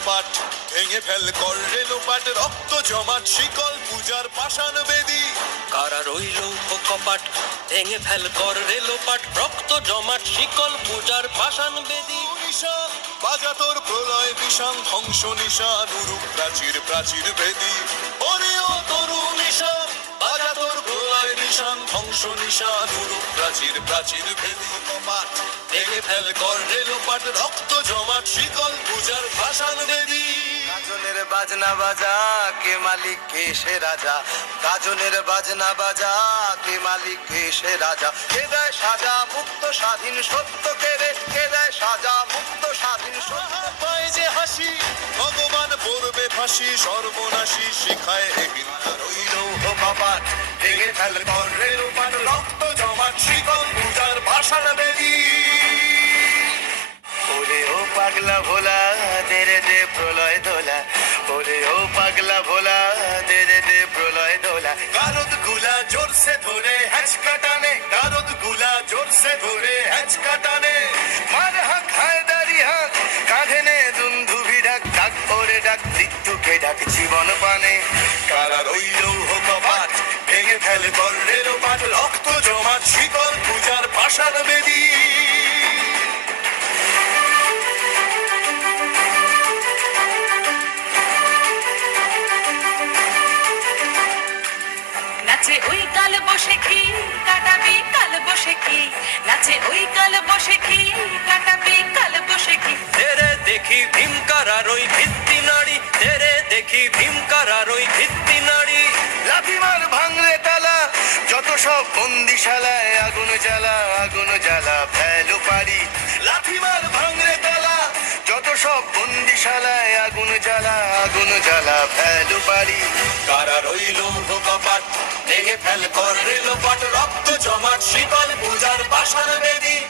কপাট ভেঙে ফেল কর রেলোপাট রক্ত জমাট শিকল পূজার পাষাণ বেদী। কারা রইল কপাট ভেঙে ফেল কর রেলোপাট রক্ত জমাট শিকল পূজার পাষাণ বেদী। নিশান বাজা তোর প্রলয় বিষান ধ্বংস নিশান উরুপ প্রাচীর প্রাচীর বেদি। ওরে তরু নিশান বাজা তোর প্রলয় নিশান ধ্বংস নিশান উরুপ প্রাচীর প্রাচীর বেদী। কপাট ভেঙে ফেল কর রেলোপাট রক্ত জমাট শিকল পূজার ভাষান বেদী গাজনের বাজনা বাজা কে মালিক কে সে রাজা? গাজনের বাজনা বাজা কে মালিক কে সে রাজা? কে দেয় সাজা মুক্ত স্বাধীন সত্য কে রে? কে দেয় সাজা মুক্ত স্বাধীন সত্য? পায় যে হাসি ভগবান পড়বে ফাঁসি সর্বনাশী শিখায় এ বিদ্যা রইল কপাট ভেঙে ফেল কর রেলোপাট রক্ত জমাট শিকল পূজার ভাষান বেদী ওরে ও পাগলা ভোলা দে প্রলয় দোলা, ওরে ও পাগলা ভোলা, দে রে দে প্রলয় দোলা। গারদগুলা জোরসে ধরে হ্যাচ কাটানে, গারদগুলা জোরসে ধরে হ্যাচ কাটানে। মার হাক হায়দারি হাক, কাঁধে নে দুন্ধুভি ডাক ডাক ওরে ডাক মৃত্যুকে ডাক জীবন পানে। কারা রইল ও কপাট ভেঙে ফেল কর রেলোপাট রক্ত জমা, শিকল পূজার ভাষান বেদী। নাচে ওই কাল বসে কি? কাটাবি কাল বসে কি? নাচে ওই কাল বসে কি? কাটাবি কাল বসে কি? তেরে দেখি ভীম ভীমকারার ওই ভিত্তি নাড়ি। তেরে দেখি ভীম ভীমকারার ওই ভিত্তি নাড়ি। লাথিমার ভাঙলে তালা যত সব বন্দিশালায় আগুন জ্বালা। আগুন জ্বালা আগুন জ্বালা, ফেলু পারি কারা রইল ধোকাপাট ফেল করল পাট, রক্ত জমাট, শীতল পূজার বাসার বেদি।